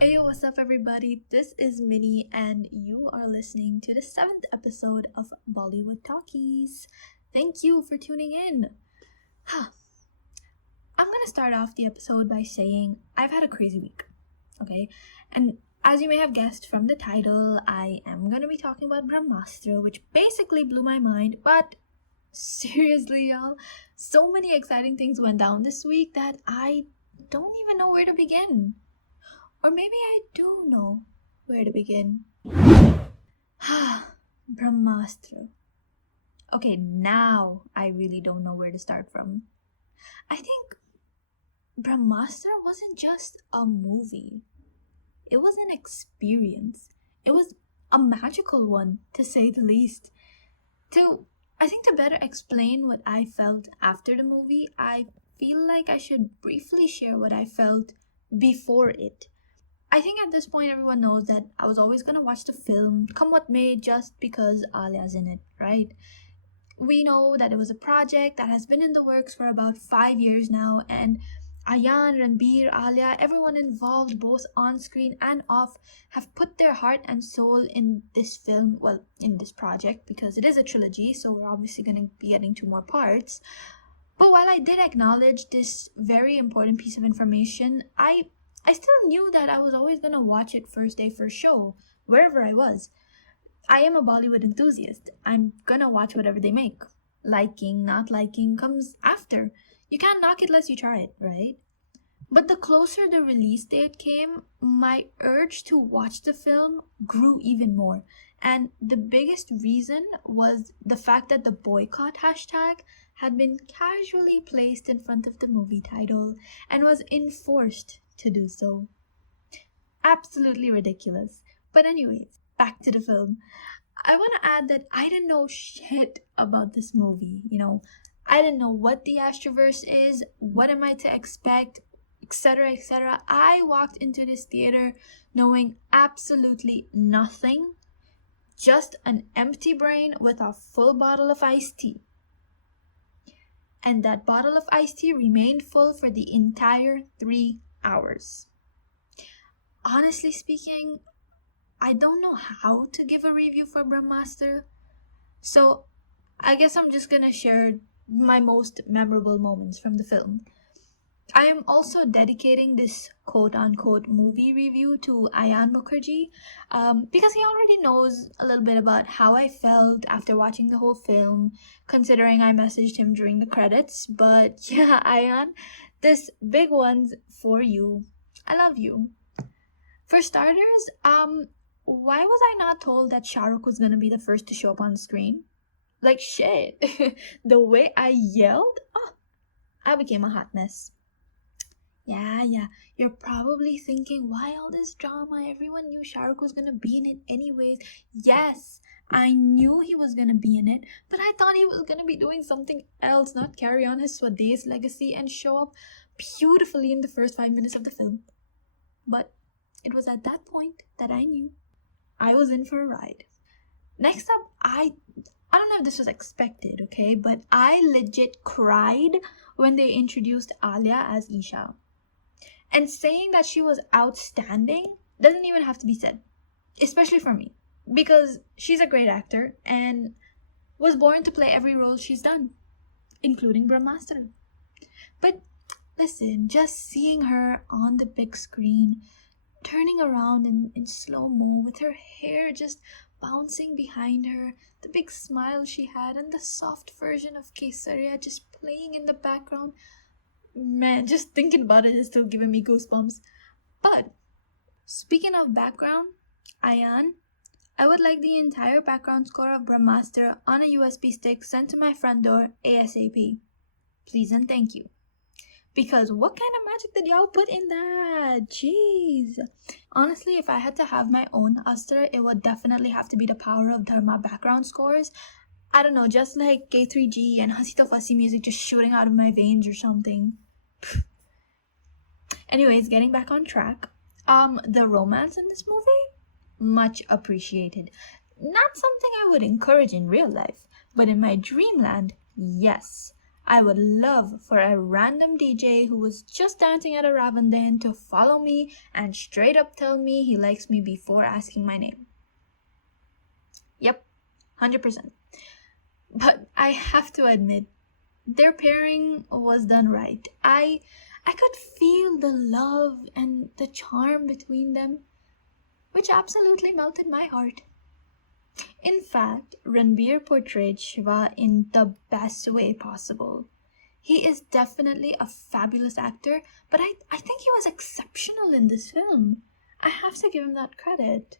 Hey, what's up, everybody? This is Minnie, and you are listening to the 7th episode of Bollywood Talkies. Thank you for tuning in. I'm gonna start off the episode by saying I've had a crazy week, okay? And as you may have guessed from the title, I am gonna be talking about Brahmastra, which basically blew my mind, but seriously, y'all, so many exciting things went down this week that I don't even know where to begin. Or maybe I do know where to begin. Brahmastra. Okay, now I really don't know where to start from. I think Brahmastra wasn't just a movie. It was an experience. It was a magical one, to say the least. I think to better explain what I felt after the movie, I feel like I should briefly share what I felt before it. I think at this point everyone knows that I was always going to watch the film, come what may, just because Alia's in it, right? We know that it was a project that has been in the works for about 5 years now, and Ayaan, Ranbir, Alia, everyone involved both on screen and off have put their heart and soul in this film, well, in this project, because it is a trilogy, so we're obviously going to be getting 2 more parts. But while I did acknowledge this very important piece of information, I still knew that I was always going to watch it first day, first show, wherever I was. I am a Bollywood enthusiast. I'm going to watch whatever they make. Liking, not liking comes after. You can't knock it unless you try it, right? But the closer the release date came, my urge to watch the film grew even more. And the biggest reason was the fact that the boycott hashtag had been casually placed in front of the movie title and was enforced to do so. Absolutely ridiculous. But anyways, back to the film. I want to add that I didn't know shit about this movie, I didn't know what the Astroverse is, what am I to expect, etc., etc. I walked into this theater knowing absolutely nothing, just an empty brain with a full bottle of iced tea. And that bottle of iced tea remained full for the entire 3 hours. Honestly speaking, I don't know how to give a review for Brahmastra, so I guess I'm just gonna share my most memorable moments from the film. I am also dedicating this quote-unquote movie review to Ayaan Mukherjee because he already knows a little bit about how I felt after watching the whole film, considering I messaged him during the credits. But yeah, Ayaan, this big one's for you. I love you. For starters, why was I not told that Shah Rukh was gonna be the first to show up on screen? Like shit, the way I yelled, I became a hot mess. Yeah, you're probably thinking, why all this drama? Everyone knew Shah Rukh was gonna be in it anyways. Yes, I knew he was gonna be in it, but I thought he was gonna be doing something else, not carry on his Swadesh legacy and show up beautifully in the first 5 minutes of the film. But it was at that point that I knew I was in for a ride. Next up, I don't know if this was expected, okay, but I legit cried when they introduced Alia as Isha. And saying that she was outstanding doesn't even have to be said, especially for me, because she's a great actor and was born to play every role she's done, including Brahmastra. But listen, just seeing her on the big screen, turning around in slow-mo with her hair just bouncing behind her, the big smile she had, and the soft version of Kesariya just playing in the background. Man, just thinking about it is still giving me goosebumps. But speaking of background, Ayaan, I would like the entire background score of Brahmastra on a USB stick sent to my front door ASAP. Please and thank you. Because what kind of magic did y'all put in that? Jeez. Honestly, if I had to have my own Astra, it would definitely have to be the power of Dharma background scores. I don't know, just like K3G and Hasito Fasi music just shooting out of my veins or something. Anyways, getting back on track. The romance in this movie? Much appreciated. Not something I would encourage in real life, but in my dreamland, yes. I would love for a random DJ who was just dancing at a Ravandin to follow me and straight up tell me he likes me before asking my name. Yep, 100%. But I have to admit, their pairing was done right. I could feel the love and the charm between them, which absolutely melted my heart. In fact, Ranbir portrayed Shiva in the best way possible. He is definitely a fabulous actor, but I think he was exceptional in this film. I have to give him that credit.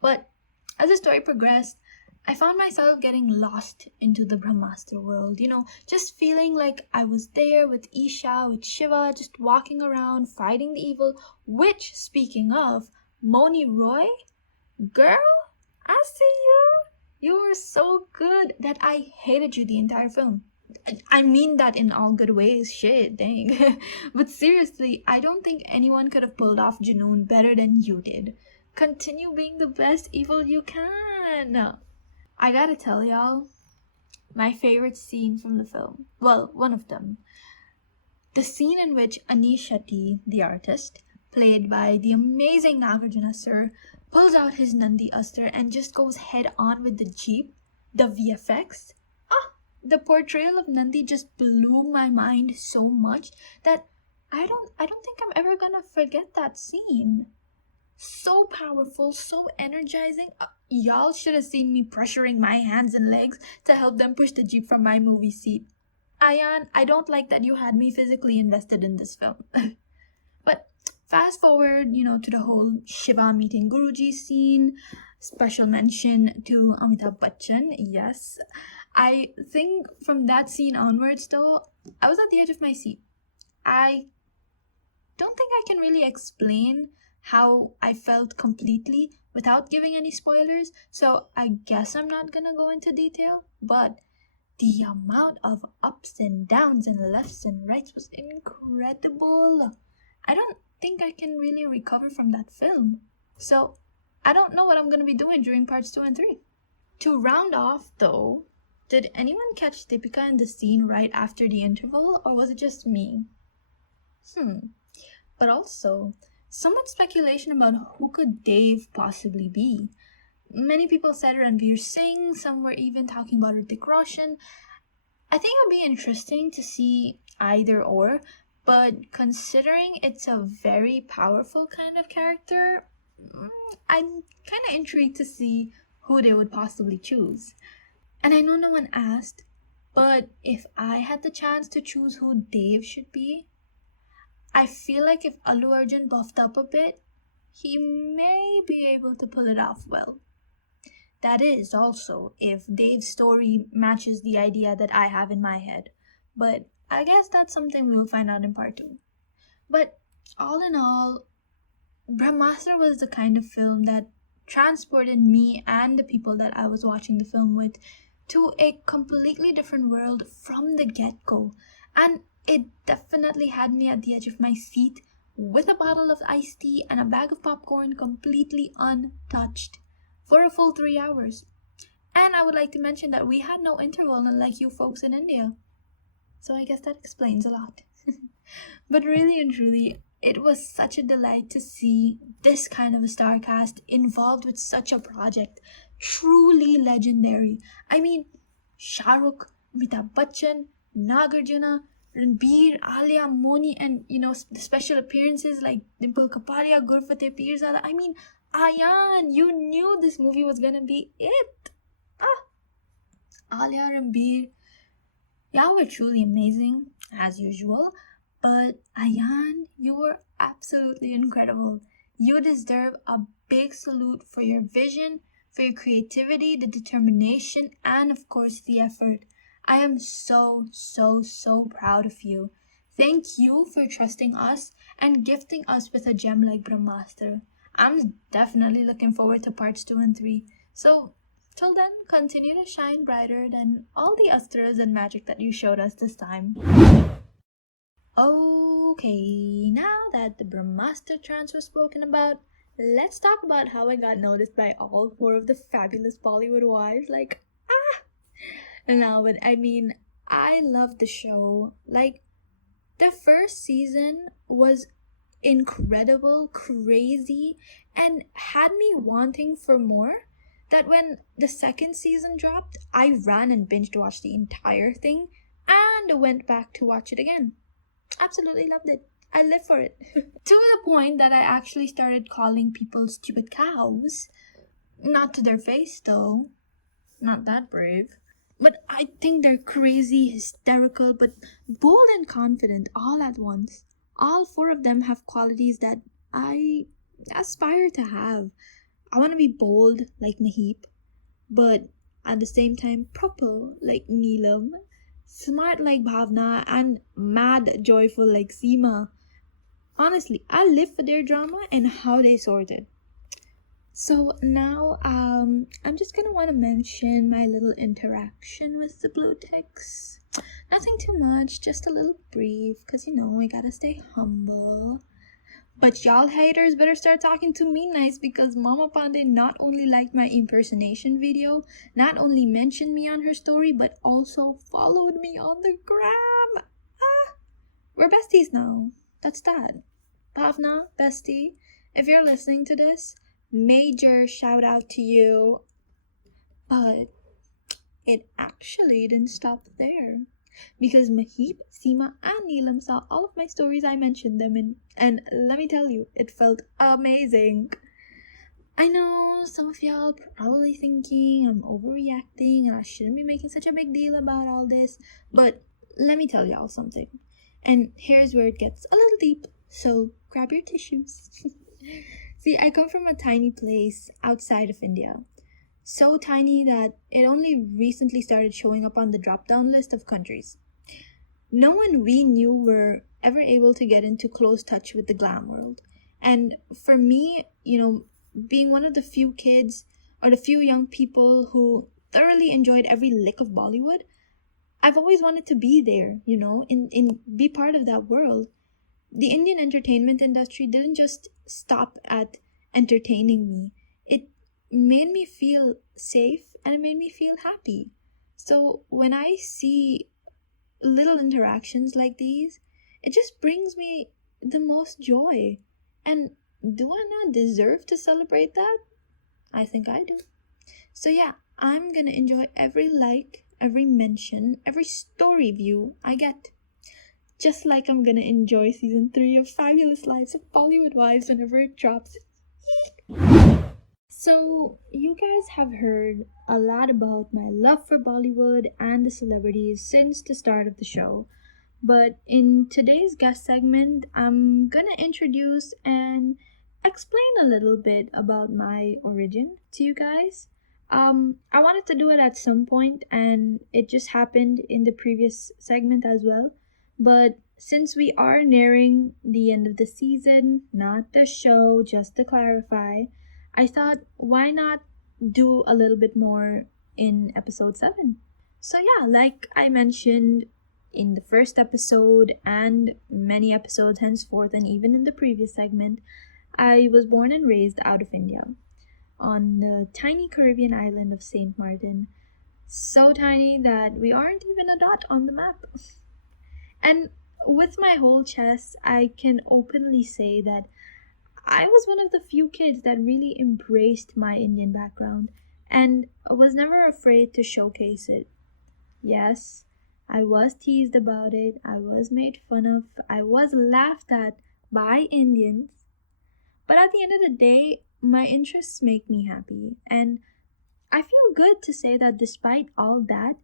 But as the story progressed, I found myself getting lost into the Brahmastra world, just feeling like I was there with Isha, with Shiva, just walking around, fighting the evil, which, speaking of, Moni Roy, girl, I see you. You were so good that I hated you the entire film. I mean that in all good ways, shit, dang. But seriously, I don't think anyone could have pulled off Junoon better than you did. Continue being the best evil you can. I gotta tell y'all, my favorite scene from the film, well, one of them, the scene in which Anish Shetty, the artist, played by the amazing Nagarjuna sir, pulls out his Nandi Astra and just goes head on with the jeep, the VFX. The portrayal of Nandi just blew my mind so much that I don't think I'm ever gonna forget that scene. So powerful, so energizing. Y'all should have seen me pressuring my hands and legs to help them push the jeep from my movie seat. Ayaan, I don't like that you had me physically invested in this film. But fast forward, to the whole Shiva meeting Guruji scene. Special mention to Amitabh Bachchan, yes. I think from that scene onwards, though, I was at the edge of my seat. I don't think I can really explain how I felt completely without giving any spoilers, so I guess I'm not gonna go into detail, but the amount of ups and downs and lefts and rights was incredible. I don't think I can really recover from that film, so I don't know what I'm gonna be doing during parts 2 and 3. To round off, though, did anyone catch Deepika in the scene right after the interval, or was it just me? But also, so much speculation about who could Dave possibly be. Many people said Ranveer Singh, some were even talking about Hrithik Roshan. I think it would be interesting to see either or, but considering it's a very powerful kind of character, I'm kind of intrigued to see who they would possibly choose. And I know no one asked, but if I had the chance to choose who Dave should be, I feel like if Allu Arjun buffed up a bit, he may be able to pull it off well. That is also if Dave's story matches the idea that I have in my head. But I guess that's something we will find out in part 2. But all in all, Brahmastra was the kind of film that transported me and the people that I was watching the film with to a completely different world from the get-go. And it definitely had me at the edge of my seat with a bottle of iced tea and a bag of popcorn completely untouched for a full 3 hours. And I would like to mention that we had no interval unlike you folks in India. So I guess that explains a lot. But really and truly, it was such a delight to see this kind of a star cast involved with such a project. Truly legendary. I mean, Shah Rukh, Amitabh Bachchan, Nagarjuna, Ranbir, Alia, Moni, and the special appearances like Dimple Kapadia, Gurfateh Pirzada. I mean, Ayaan, you knew this movie was gonna be it. Alia, Ranbir, y'all were truly amazing as usual. But Ayaan, you were absolutely incredible. You deserve a big salute for your vision, for your creativity, the determination, and of course the effort. I am so proud of you. Thank you for trusting us and gifting us with a gem like Brahmastra. I'm definitely looking forward to parts 2 and 3. So, till then, continue to shine brighter than all the astras and magic that you showed us this time. Okay, now that the Brahmastra trance was spoken about, let's talk about how I got noticed by all 4 of the fabulous Bollywood wives. No, but I mean, I love the show. Like, the first season was incredible, crazy, and had me wanting for more. That when the second season dropped, I ran and binge watched the entire thing and went back to watch it again. Absolutely loved it. I live for it. To the point that I actually started calling people stupid cows. Not to their face, though. Not that brave. But I think they're crazy, hysterical, but bold and confident all at once. All four of them have qualities that I aspire to have. I want to be bold like Naheep, but at the same time proper like Neelam, smart like Bhavana, and mad joyful like Seema. Honestly, I live for their drama and how they sort it. So now I'm just gonna want to mention my little interaction with the blue ticks. Nothing too much, just a little brief, because I gotta stay humble. But y'all haters better start talking to me nice, because Mama Pandey not only liked my impersonation video, not only mentioned me on her story, but also followed me on the gram. We're besties now. That's that. Bhavna, bestie, if you're listening to this, major shout out to you. But it actually didn't stop there, because Maheep, Seema, and Neelam saw all of my stories I mentioned them in, and let me tell you, it felt amazing. I know some of y'all probably thinking I'm overreacting and I shouldn't be making such a big deal about all this, but let me tell y'all something. And here's where it gets a little deep, so grab your tissues. See, I come from a tiny place outside of India. So tiny that it only recently started showing up on the drop-down list of countries. No one we knew were ever able to get into close touch with the glam world. And for me, being one of the few kids or the few young people who thoroughly enjoyed every lick of Bollywood, I've always wanted to be there, be part of that world. The Indian entertainment industry didn't just stop at entertaining me. It made me feel safe and it made me feel happy. So when I see little interactions like these, it just brings me the most joy. And do I not deserve to celebrate that? I think I do. So yeah, I'm gonna enjoy every like, every mention, every story view I get. Just like I'm gonna enjoy season 3 of Fabulous Lives of Bollywood Wives whenever it drops. So, you guys have heard a lot about my love for Bollywood and the celebrities since the start of the show. But in today's guest segment, I'm gonna introduce and explain a little bit about my origin to you guys. I wanted to do it at some point, and it just happened in the previous segment as well. But since we are nearing the end of the season, not the show, just to clarify, I thought, why not do a little bit more in episode 7? So yeah, like I mentioned in the first episode and many episodes henceforth, and even in the previous segment, I was born and raised out of India on the tiny Caribbean island of St. Martin. So tiny that we aren't even a dot on the map. And with my whole chest, I can openly say that I was one of the few kids that really embraced my Indian background and was never afraid to showcase it. Yes, I was teased about it, I was made fun of, I was laughed at by Indians, but at the end of the day, my interests make me happy, and I feel good to say that despite all that,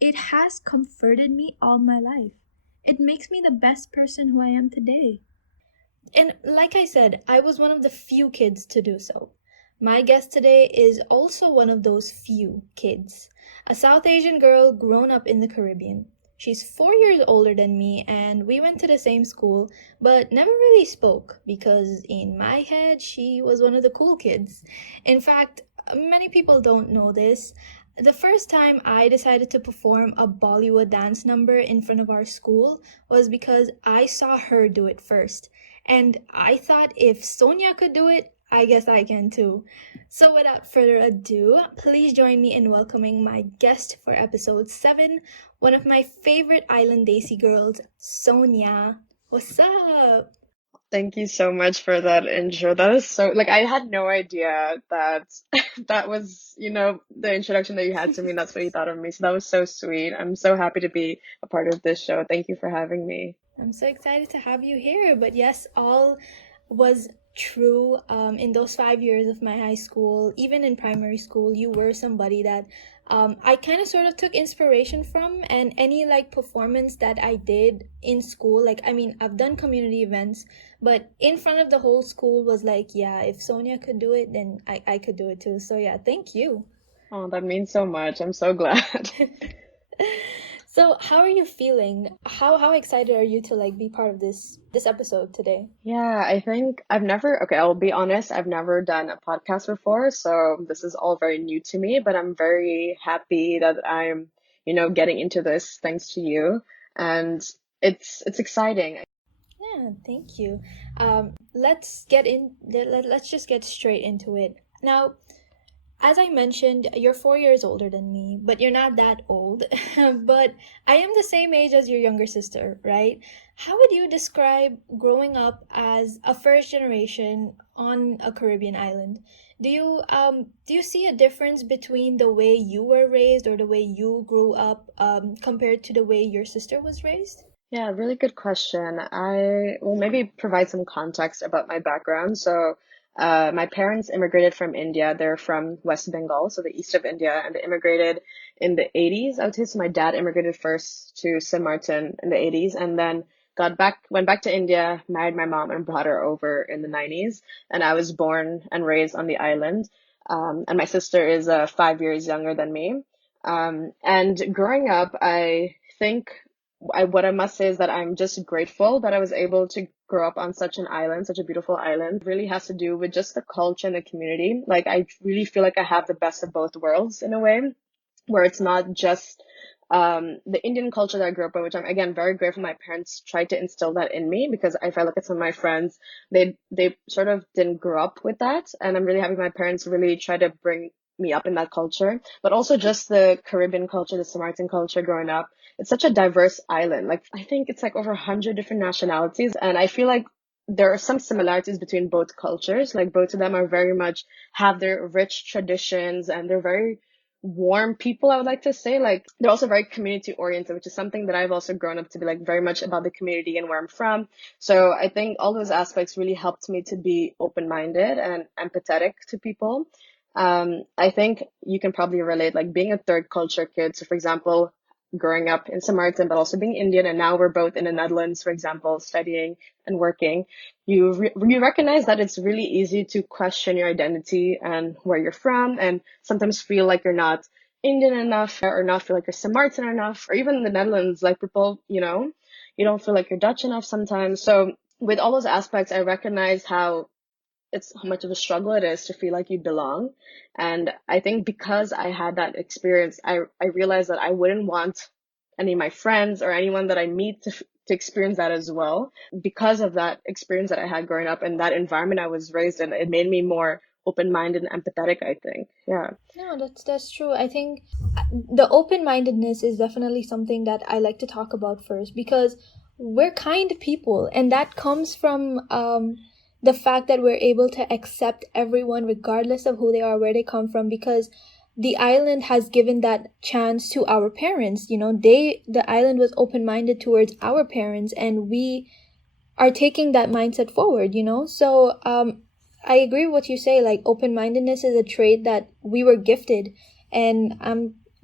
it has comforted me all my life. It makes me the best person who I am today. And like I said, I was one of the few kids to do so. My guest today is also one of those few kids. A South Asian girl grown up in the Caribbean. She's 4 years older than me, and we went to the same school, but never really spoke because in my head, she was one of the cool kids. In fact, many people don't know this. The first time I decided to perform a Bollywood dance number in front of our school was because I saw her do it first. And I thought if Soniya could do it, I guess I can too. So, without further ado, please join me in welcoming my guest for episode 7, one of my favorite island Desi girls, Sonia. What's up? Thank you so much for that intro. That is so, like, I had no idea that that was, the introduction that you had to me. That's what you thought of me. So that was so sweet. I'm so happy to be a part of this show. Thank you for having me. I'm so excited to have you here. But yes, all was true. In those 5 years of my high school, even in primary school, you were somebody that I kind of sort of took inspiration from. And any like performance that I did in school, like, I mean, I've done community events, but in front of the whole school was like, yeah, if Sonia could do it, then I could do it too. So yeah, thank you. Oh, that means so much. I'm so glad. So how are you feeling? How excited are you to like be part of this episode today? Yeah, I think okay, I'll be honest, I've never done a podcast before, so this is all very new to me, but I'm very happy that I'm, getting into this thanks to you. And it's exciting. Yeah, thank you. Let's just get straight into it. Now, as I mentioned, you're 4 years older than me, but you're not that old. But I am the same age as your younger sister, right? How would you describe growing up as a first generation on a Caribbean island? Do you see a difference between the way you were raised or the way you grew up compared to the way your sister was raised? Yeah, really good question. I will maybe provide some context about my background. So, my parents immigrated from India. They're from West Bengal, so the east of India, and they immigrated in the 80s, I would say. So my dad immigrated first to St. Martin in the 80s, and then went back to India, married my mom, and brought her over in the 90s. And I was born and raised on the island. And my sister is 5 years younger than me. And growing up, I think what I must say is that I'm just grateful that I was able to grow up on such an island, such a beautiful island. It really has to do with just the culture and the community. Like, I really feel like I have the best of both worlds in a way, where it's not just the Indian culture that I grew up in, which I'm again very grateful my parents tried to instill that in me, because if I look at some of my friends, they sort of didn't grow up with that. And I'm really happy my parents really tried to bring me up in that culture, but also just the Caribbean culture, the Samaritan culture growing up. It's such a diverse island. Like, I think it's like over 100 different nationalities. And I feel like there are some similarities between both cultures. Like, both of them are very much have their rich traditions, and they're very warm people, I would like to say. Like, they're also very community oriented, which is something that I've also grown up to be, like, very much about the community and where I'm from. So I think all those aspects really helped me to be open minded and empathetic to people. I think you can probably relate, like, being a third culture kid. So, for example, growing up in Samaritan, but also being Indian, and now we're both in the Netherlands, for example, studying and working. You recognize that it's really easy to question your identity and where you're from, and sometimes feel like you're not Indian enough, or not feel like you're Samaritan enough, or even in the Netherlands, like, people, you don't feel like you're Dutch enough sometimes. So with all those aspects, I recognize how much of a struggle it is to feel like you belong. And I think because I had that experience, I realized that I wouldn't want any of my friends or anyone that I meet to experience that as well. Because of that experience that I had growing up and that environment I was raised in, it made me more open-minded and empathetic, I think. Yeah. No, that's true. I think the open-mindedness is definitely something that I like to talk about first because we're kind people, and that comes from the fact that we're able to accept everyone regardless of who they are, where they come from, because the island has given that chance to our parents. The island was open-minded towards our parents, and we are taking that mindset forward. So I agree with what you say. Like, open-mindedness is a trait that we were gifted, and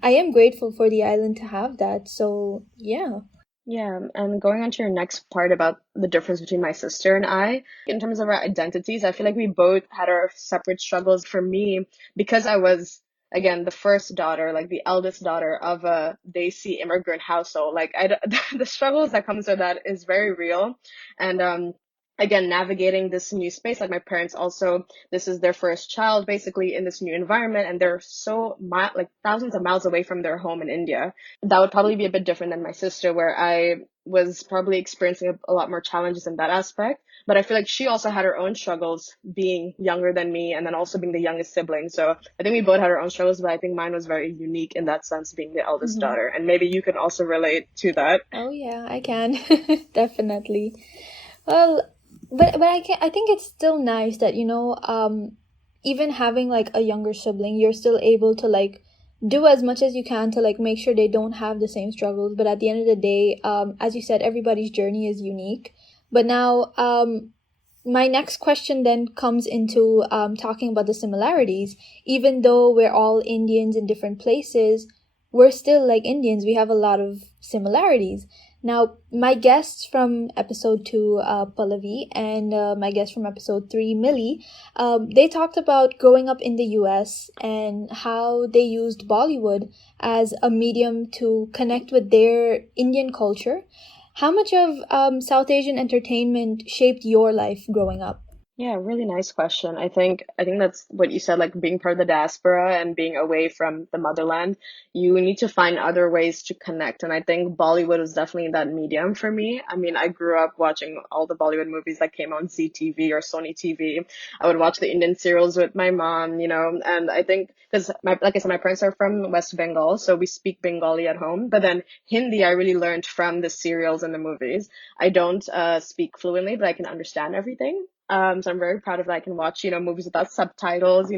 I am grateful for the island to have that. So yeah. Yeah, and going on to your next part about the difference between my sister and I, in terms of our identities, I feel like we both had our separate struggles. For me, because I was, again, the first daughter, like the eldest daughter of a Desi immigrant household, like, the struggles that comes with that is very real. And again, navigating this new space, like, my parents also, this is their first child basically in this new environment, and they're like thousands of miles away from their home in India. That would probably be a bit different than my sister, where was probably experiencing a lot more challenges in that aspect. But I feel like she also had her own struggles being younger than me and then also being the youngest sibling. So I think we both had our own struggles, but I think mine was very unique in that sense, being the eldest Mm-hmm. daughter. And maybe you can also relate to that. Oh yeah, I can. Definitely. Well, but I think it's still nice that, even having like a younger sibling, you're still able to like do as much as you can to like make sure they don't have the same struggles. But at the end of the day, as you said, everybody's journey is unique. But now, my next question then comes into talking about the similarities. Even though we're all Indians in different places, we're still like Indians. We have a lot of similarities. Now, my guests from episode 2, Pallavi, and my guest from episode 3, Millie, they talked about growing up in the US and how they used Bollywood as a medium to connect with their Indian culture. How much of South Asian entertainment shaped your life growing up? Yeah, really nice question. I think that's what you said, like being part of the diaspora and being away from the motherland. You need to find other ways to connect. And I think Bollywood was definitely that medium for me. I mean, I grew up watching all the Bollywood movies that came on ZTV or Sony TV. I would watch the Indian serials with my mom, and I think because like I said, my parents are from West Bengal, so we speak Bengali at home. But then Hindi, I really learned from the serials and the movies. I don't speak fluently, but I can understand everything. So I'm very proud of that. I can watch, movies without subtitles,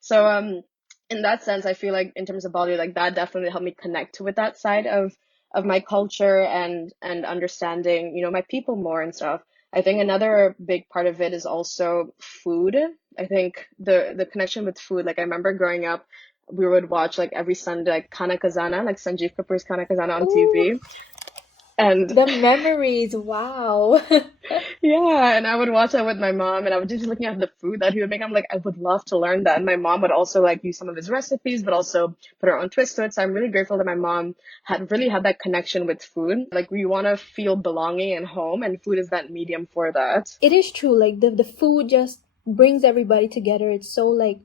So in that sense, I feel like in terms of Bollywood, like that definitely helped me connect with that side of my culture and understanding, my people more and stuff. I think another big part of it is also food. I think the connection with food, like I remember growing up, we would watch like every Sunday, like Khana Kazana, like Sanjeev Kapoor's Khana Kazana on Ooh, TV. And the memories, wow. yeah, and I would watch that with my mom, and I would just looking at the food that he would make. I'm like, I would love to learn that. And my mom would also like use some of his recipes, but also put her own twist to it. So I'm really grateful that my mom had really had that connection with food. Like we want to feel belonging and home, and food is that medium for that. It is true, like the food just brings everybody together. It's so like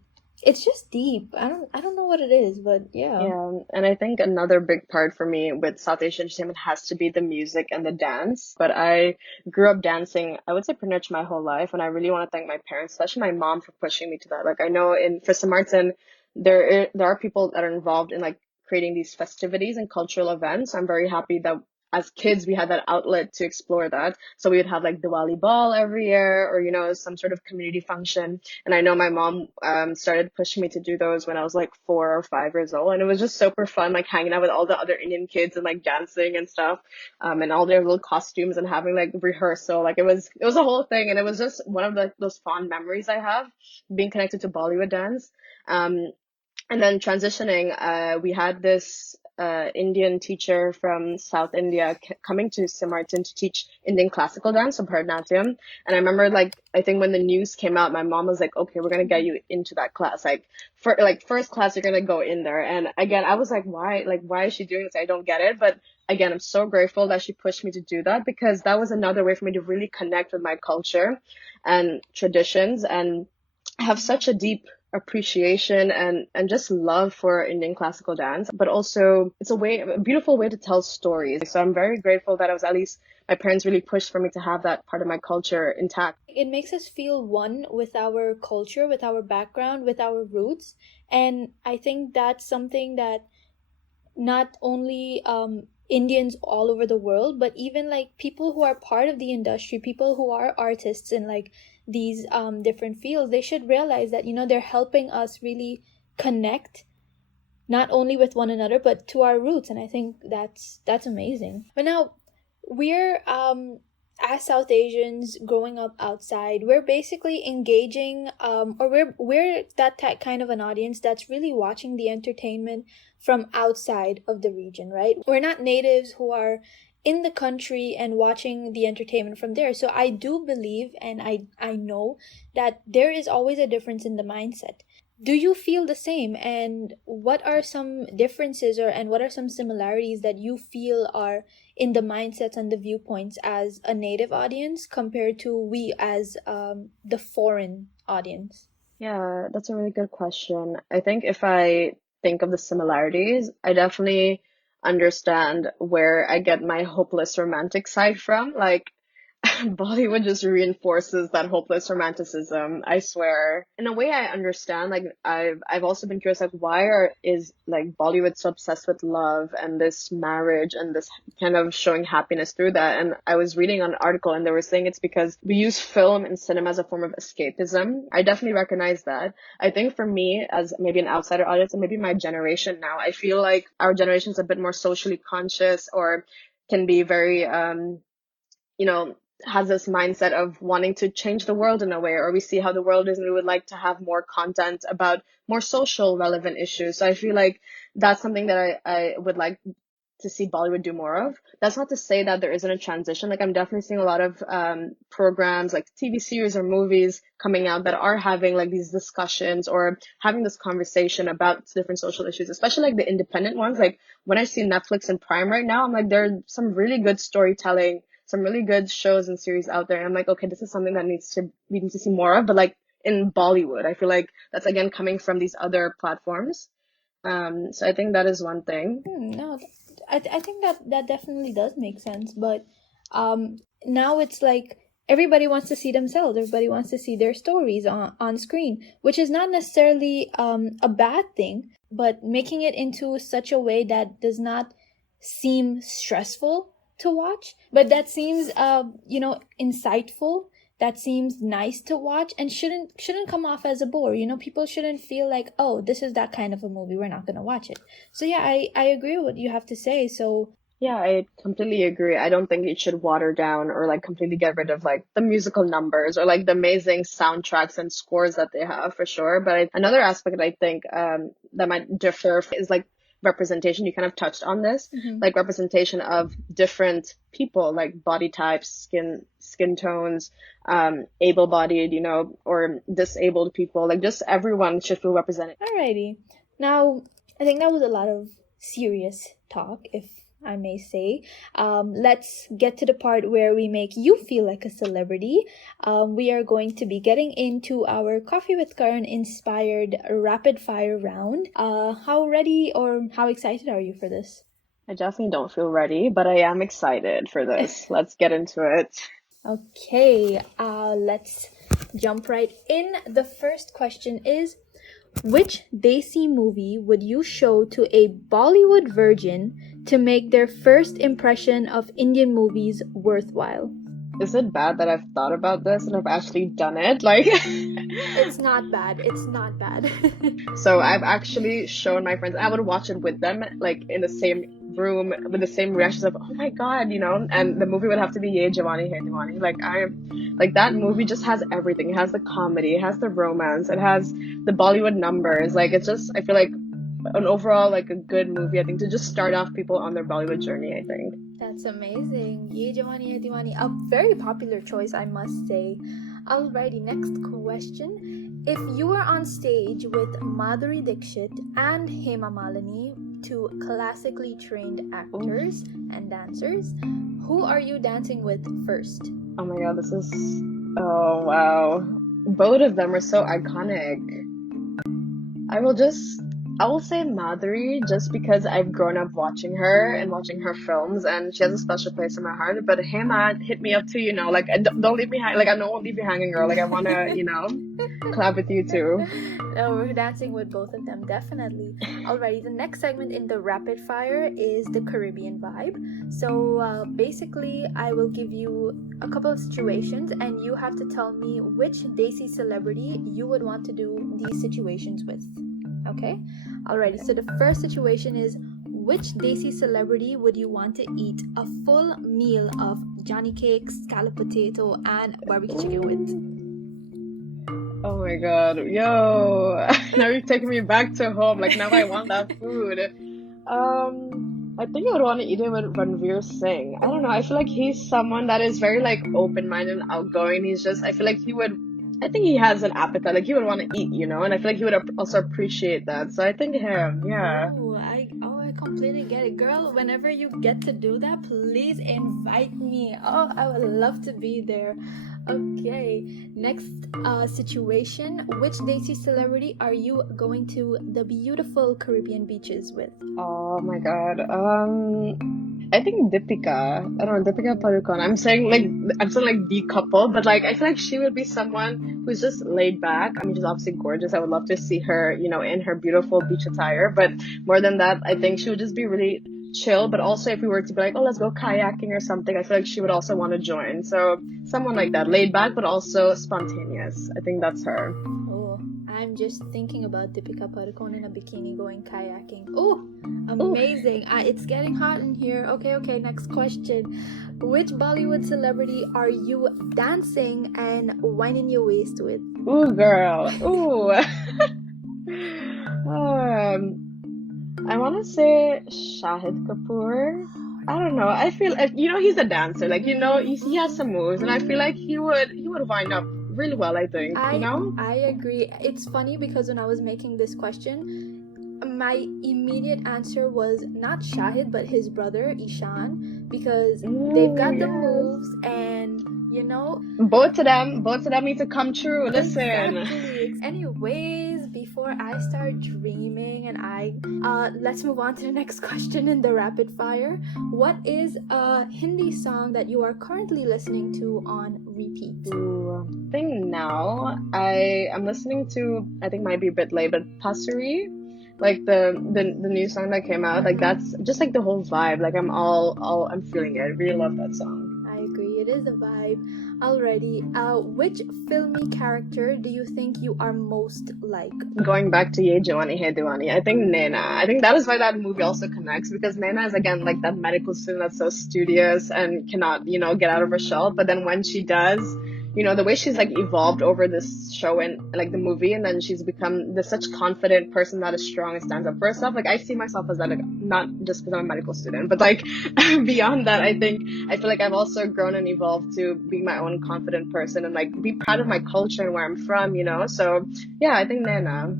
it's just deep. I don't know what it is, but yeah. Yeah, and I think another big part for me with South Asian entertainment has to be the music and the dance. But I grew up dancing, I would say pretty much my whole life, and I really want to thank my parents, especially my mom, for pushing me to that. Like I know in for St. Martin, there are people that are involved in like creating these festivities and cultural events. I'm very happy that as kids we had that outlet to explore that. So we would have like Diwali ball every year, or some sort of community function. And I know my mom started pushing me to do those when I was like 4 or 5 years old. And it was just super fun, like hanging out with all the other Indian kids and like dancing and stuff, and all their little costumes and having like rehearsal. Like it was a whole thing. And it was just one of those fond memories I have being connected to Bollywood dance. Um, and then transitioning, we had this Indian teacher from South India coming to St. Martin to teach Indian classical dance, so Bharatanatyam. And I remember, like, I think when the news came out, my mom was like, "Okay, we're gonna get you into that class. Like, for like first class, you're gonna go in there." And again, I was like, "Why? Like, why is she doing this? I don't get it." But again, I'm so grateful that she pushed me to do that because that was another way for me to really connect with my culture and traditions and have such a deep appreciation and just love for Indian classical dance, but also it's a beautiful way to tell stories. So I'm very grateful that I was at least my parents really pushed for me to have that part of my culture intact. It makes us feel one with our culture, with our background, with our roots. And I think that's something that not only Indians all over the world, but even like people who are part of the industry, people who are artists in like these different fields, they should realize that, they're helping us really connect not only with one another but to our roots. And I think that's amazing. But now we're as South Asians growing up outside, we're basically engaging, or we're that kind of an audience that's really watching the entertainment from outside of the region, right? We're not natives who are in the country and watching the entertainment from there. So I do believe, and I know that there is always a difference in the mindset. Do you feel the same? And what are some differences, and what are some similarities that you feel are in the mindsets and the viewpoints as a native audience compared to we as the foreign audience? Yeah, that's a really good question. I think if I think of the similarities, I definitely understand where I get my hopeless romantic side from. Like, Bollywood just reinforces that hopeless romanticism, I swear. In a way I understand, like I've also been curious, like is like Bollywood so obsessed with love and this marriage and this kind of showing happiness through that. And I was reading an article and they were saying it's because we use film and cinema as a form of escapism. I definitely recognize that. I think for me, as maybe an outsider audience and maybe my generation now, I feel like our generation is a bit more socially conscious or can be very you know, has this mindset of wanting to change the world in a way, or we see how the world is and we would like to have more content about more social relevant issues. So I feel like that's something that I would like to see Bollywood do more of. That's not to say that there isn't a transition. Like I'm definitely seeing a lot of programs like TV series or movies coming out that are having like these discussions or having this conversation about different social issues, especially like the independent ones. Like when I see Netflix and Prime right now, I'm like, there are some really good storytelling, some really good shows and series out there. And I'm like, okay, this is something that we need to see more of. But like in Bollywood, I feel like that's again coming from these other platforms. So I think that is one thing. No, I think that definitely does make sense. But now it's like everybody wants to see themselves. Everybody wants to see their stories on screen, which is not necessarily a bad thing, but making it into such a way that does not seem stressful to watch, but that seems insightful, that seems nice to watch, and shouldn't come off as a bore. People shouldn't feel like, oh, this is that kind of a movie, we're not going to watch it. So yeah, I agree with what you have to say. So yeah, I completely agree. I don't think it should water down or like completely get rid of like the musical numbers or like the amazing soundtracks and scores that they have for sure. But another aspect that I think that might differ is like representation. You kind of touched on this, like representation of different people, like body types, skin tones, able-bodied, or disabled people. Like just everyone should feel represented. Alrighty. Now, I think that was a lot of serious talk, if I may say. Let's get to the part where we make you feel like a celebrity. We are going to be getting into our Coffee with Karan inspired rapid fire round. How ready or how excited are you for this? I definitely don't feel ready, but I am excited for this. Let's get into it. Okay, let's jump right in. The first question is, which Desi movie would you show to a Bollywood virgin to make their first impression of Indian movies worthwhile? Is it bad that I've thought about this and I've actually done it? Like, it's not bad. It's not bad. So I've actually shown my friends. I would watch it with them, like in the same room with the same reactions of, oh my god, and the movie would have to be Ye Jawani Hai Diwani. Like that movie just has everything. It has the comedy, it has the romance, it has the Bollywood numbers. Like it's just, I feel like an overall like a good movie, I think, to just start off people on their Bollywood journey, I think. That's amazing. Ye Jawani Hai Diwani, a very popular choice, I must say. Alrighty, next question. If you were on stage with Madhuri Dixit and Hema Malini, two classically trained actors and dancers, who are you dancing with first? Oh my god, oh wow. Both of them are so iconic. I will say Madhuri just because I've grown up watching her and watching her films and she has a special place in my heart. But Hema, hit me up too, like don't leave me like I won't leave you hanging, girl. Like I wanna, collab with you too. No, we're dancing with both of them, definitely. Alrighty, the next segment in the rapid fire is the Caribbean vibe. So basically, I will give you a couple of situations and you have to tell me which Desi celebrity you would want to do these situations with. Okay? Alrighty, so the first situation is, which Desi celebrity would you want to eat a full meal of Johnny cake, scallop potato, and barbecue chicken with? Oh my god, yo! Now you're taking me back to home. Like now I want that food. I think I would want to eat it with Ranveer Singh. I don't know. I feel like he's someone that is very like open-minded and outgoing. I think he has an appetite. Like he would want to eat, and I feel like he would also appreciate that. So I think him, yeah. I completely get it. Girl, whenever you get to do that, please invite me. Oh, I would love to be there. Okay, next situation. Which Desi celebrity are you going to the beautiful Caribbean beaches with? Oh my God. I think Deepika. I don't know, Deepika Padukone. I'm saying like the couple, but like I feel like she would be someone who's just laid back. I mean, she's obviously gorgeous. I would love to see her, in her beautiful beach attire. But more than that, I think she would just be really chill. But also, if we were to be like, oh, let's go kayaking or something, I feel like she would also want to join. So someone like that, laid back, but also spontaneous. I think that's her. Oh, I'm just thinking about Deepika Padukone in a bikini going kayaking. Oh, Ooh. amazing. It's getting hot in here. Okay, next question. Which Bollywood celebrity are you dancing and winding your waist with? Ooh, girl. Ooh. I want to say Shahid Kapoor. I don't know. I feel he's a dancer. Like he has some moves, and I feel like he would wind up really well. I think. I agree. It's funny because when I was making this question, my immediate answer was not Shahid but his brother Ishan, because they've got the moves, and both of them need to come true. Listen. Exactly. Anyways, before I start dreaming let's move on to the next question in the rapid fire. What is a Hindi song that you are currently listening to on repeat? Ooh, I think now I'm listening to, I think might be a bit late, but Pasuri, like the new song that came out, like that's just like the whole vibe. Like I'm feeling it. I really love that song. I agree, it is a vibe. Alrighty, which filmy character do you think you are most like? Going back to Ye Jawani Hai Diwani, I think Naina. I think that is why that movie also connects, because Naina is again like that medical student that's so studious and cannot, get out of her shell. But then when she does, the way she's like evolved over this show and like the movie, and then she's become this such confident person that is strong and stands up for herself. Like I see myself as that, like, not just because I'm a medical student, but like beyond that, I feel like I've also grown and evolved to be my own confident person and like be proud of my culture and where I'm from, So yeah, I think Naina.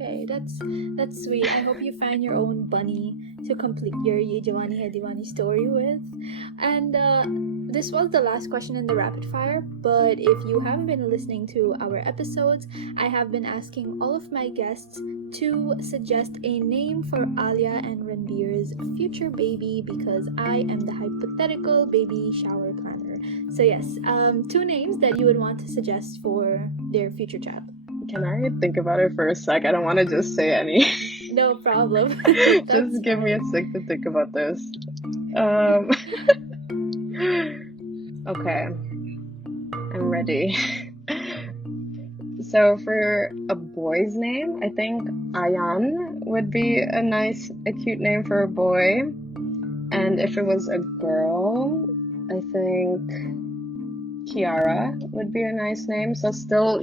Okay, that's sweet. I hope you find your own bunny to complete your Ye Jawani Hai Diwani story with. And this was the last question in the rapid fire, but if you haven't been listening to our episodes, I have been asking all of my guests to suggest a name for Alia and Ranbir's future baby, because I am the hypothetical baby shower planner. So yes, 2 names that you would want to suggest for their future child. Can I think about it for a sec? I don't want to just say any. No problem. Just give me a sec to think about this. Okay. I'm ready. So for a boy's name, I think Ayaan would be a cute name for a boy. And if it was a girl, I think Kiara would be a nice name. So still,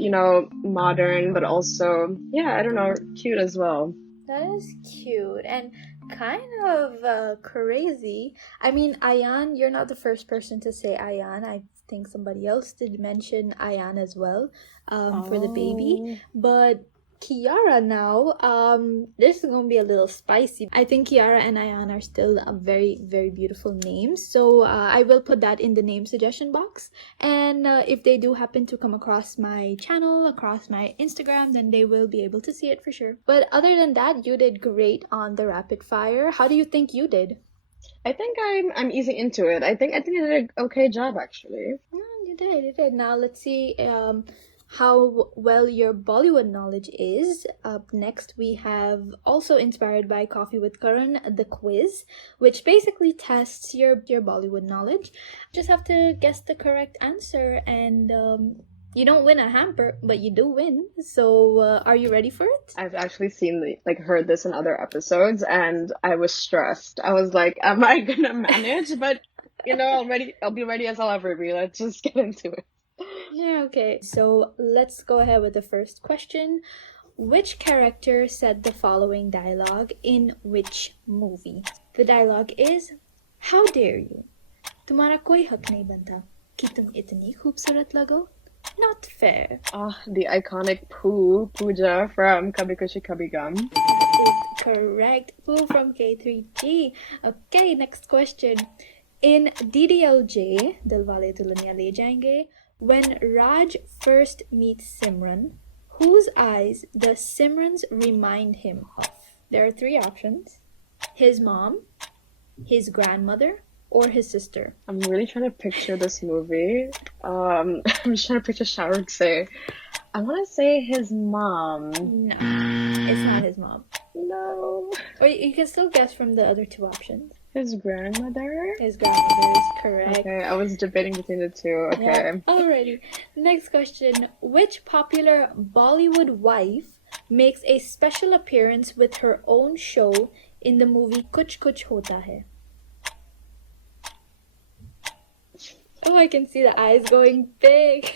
modern, but also, I don't know, cute as well. That is cute and kind of crazy. I mean, Ayaan, you're not the first person to say Ayaan. I think somebody else did mention Ayaan as well, for the baby. But Kiara now, this is gonna be a little spicy. I think Kiara and Ayaan are still a very, very beautiful names. So I will put that in the name suggestion box. And if they do happen to come across my channel, across my Instagram, then they will be able to see it for sure. But other than that, you did great on the rapid fire. How do you think you did? I think I'm easy into it. I think I did an okay job actually. You did. Now let's see how well your Bollywood knowledge is. Up next, we have, also inspired by Coffee with Karan, the quiz, which basically tests your Bollywood knowledge. Just have to guess the correct answer, and you don't win a hamper, but you do win. So are you ready for it? I've actually heard this in other episodes, and I was stressed. I was like, am I gonna manage? But I'll be ready as I'll ever be. Let's just get into it. Yeah, okay. So let's go ahead with the first question. Which character said the following dialogue in which movie? The dialogue is, "How dare you? तुम्हारा कोई हक नहीं बनता कि तुम इतनी खूबसूरत लगो. Not fair." The iconic Pooja from Kabhi Khushi Kabhi Gum. is correct. Poo from K3G. Okay, next question. In DDLJ, Dilwale Dulhaniya Le Jayenge, when Raj first meets Simran, whose eyes does Simran's remind him of? There are three options: his mom, his grandmother, or his sister. I'm really trying to picture this movie. I'm just trying to picture Shah Rukh say. I want to say his mom. No, it's not his mom. No. Or you can still guess from the other two options. His grandmother? His grandmother is correct. Okay, I was debating between the two. Okay. Yeah. Alrighty. Next question. Which popular Bollywood wife makes a special appearance with her own show in the movie Kuch Kuch Hota Hai? Oh, I can see the eyes going big.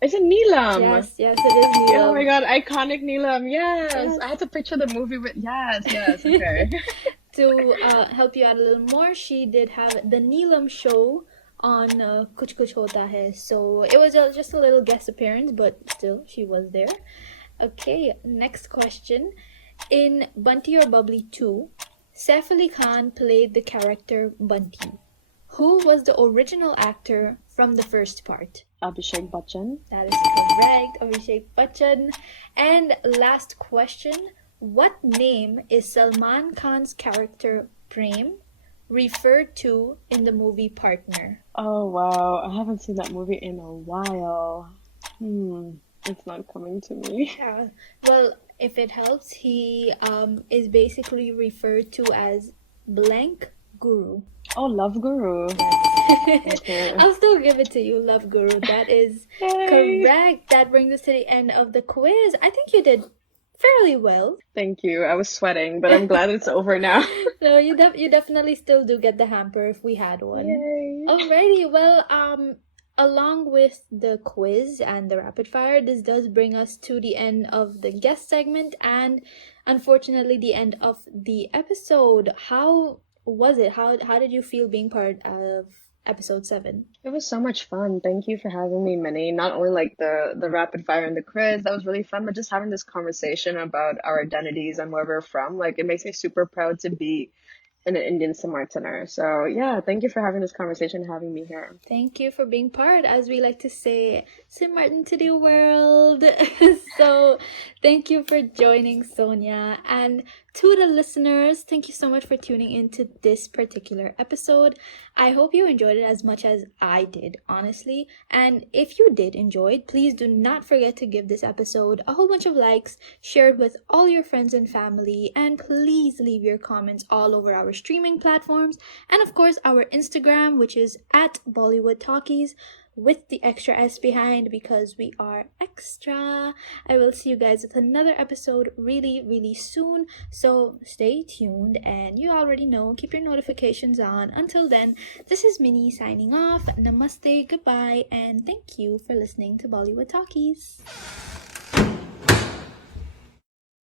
Is it Neelam? Yes, it is Neelam. Oh my god, iconic Neelam. Yes. Yes. I had to picture the movie with. Yes, okay. To help you out a little more, she did have the Neelam show on Kuch Kuch Hota Hai. So it was just a little guest appearance, but still, she was there. Okay, next question. In Bunty or Bubbly 2, Saif Ali Khan played the character Bunty. Who was the original actor from the first part? Abhishek Bachchan. That is correct, Abhishek Bachchan. And last question. What name is Salman Khan's character Prem referred to in the movie Partner? Oh wow, I haven't seen that movie in a while. It's not coming to me. Yeah. Well, if it helps, he is basically referred to as blank guru. Oh, Love Guru. Yes. Okay. I'll still give it to you, Love Guru. That is Yay. correct. That brings us to the end of the quiz. I think you did fairly well. Thank you. I was sweating, but I'm glad it's over now. So you definitely still do get the hamper if we had one. Yay. Alrighty, well, along with the quiz and the rapid fire, this does bring us to the end of the guest segment and unfortunately the end of the episode. How was it? How did you feel being part of episode 7? It was so much fun. Thank you for having me, Minnie. Not only like the rapid fire and the quiz, that was really fun, but just having this conversation about our identities and where we're from, like it makes me super proud to be an Indian Samartaner. So yeah, thank you for having this conversation and having me here. Thank you for being part, as we like to say, St. Martin to the world. So thank you for joining, Sonia. And to the listeners, thank you so much for tuning into this particular episode. I hope you enjoyed it as much as I did, honestly. And if you did enjoy it, please do not forget to give this episode a whole bunch of likes, share it with all your friends and family, and please leave your comments all over our streaming platforms. And of course, our Instagram, which is at Bollywood Talkies, with the extra S behind because we are extra. I will see you guys with another episode really, really soon. So stay tuned and you already know, keep your notifications on. Until then, this is Minnie signing off. Namaste, goodbye, and thank you for listening to Bollywood Talkies.